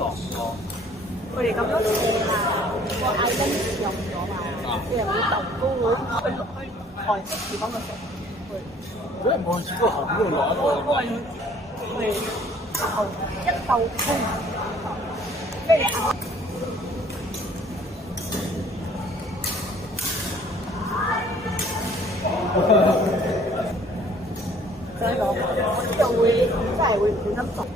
佢哋咁多次啊，個嗌音用咗嘛，啲人會鬥高會去台式廚房度食。我也冇試過紅肉攞我係會後一鬥空，跟住所以我就會真係會唔小心做。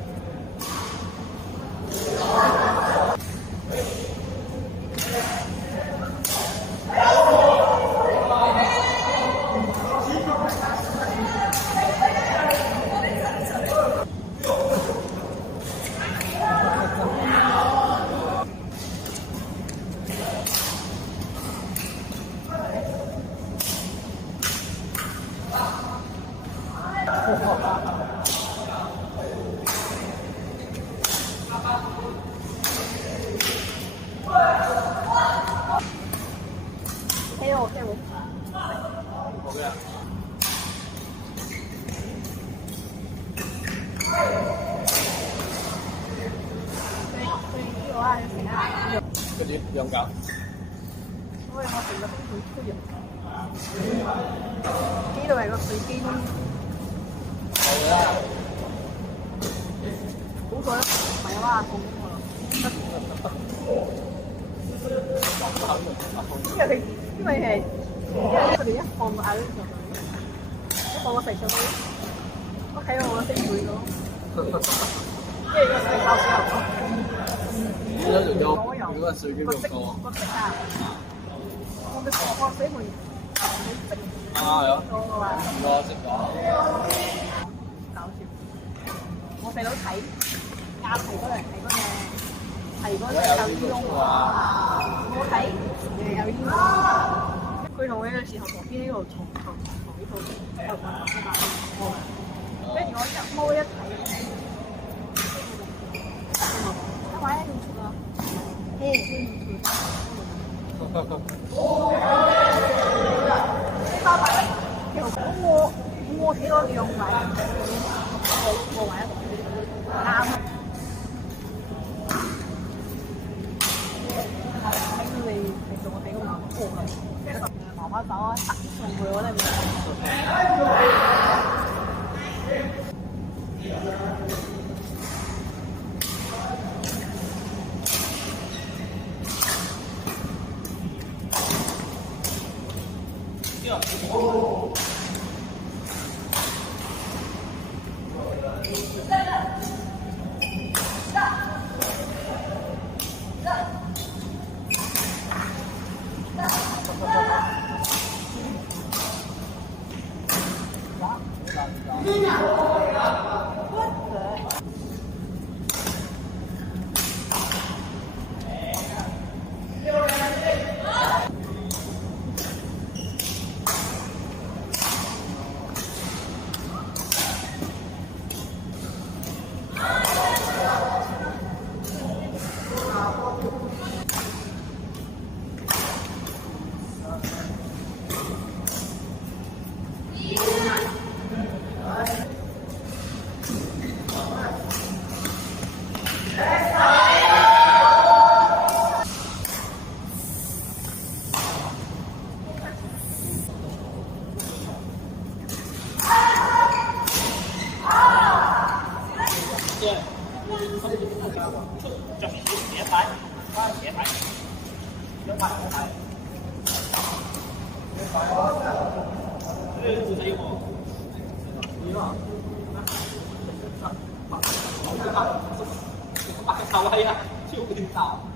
嗰啲養狗，所以我成個都會出油。呢度係個水機，係啦，好彩唔係話痛喎。因為佢哋一放個眼上去，一放個肥上去，我睇到我飛會咯。即係個水泡之後。如果水機咁高，我食啊！我死門啊有，我識講。搞笑！我細佬睇啱係嗰隻有腰窿啊！我睇有腰窿。佢同我嘅時候旁邊呢度同呢套有關係嘛？跟住我一摸一睇，我買一種啊！我睇到兩買，我買啱。睇佢哋平時我睇個媽媽手啊，送佢我哋。頭係啊，超變態。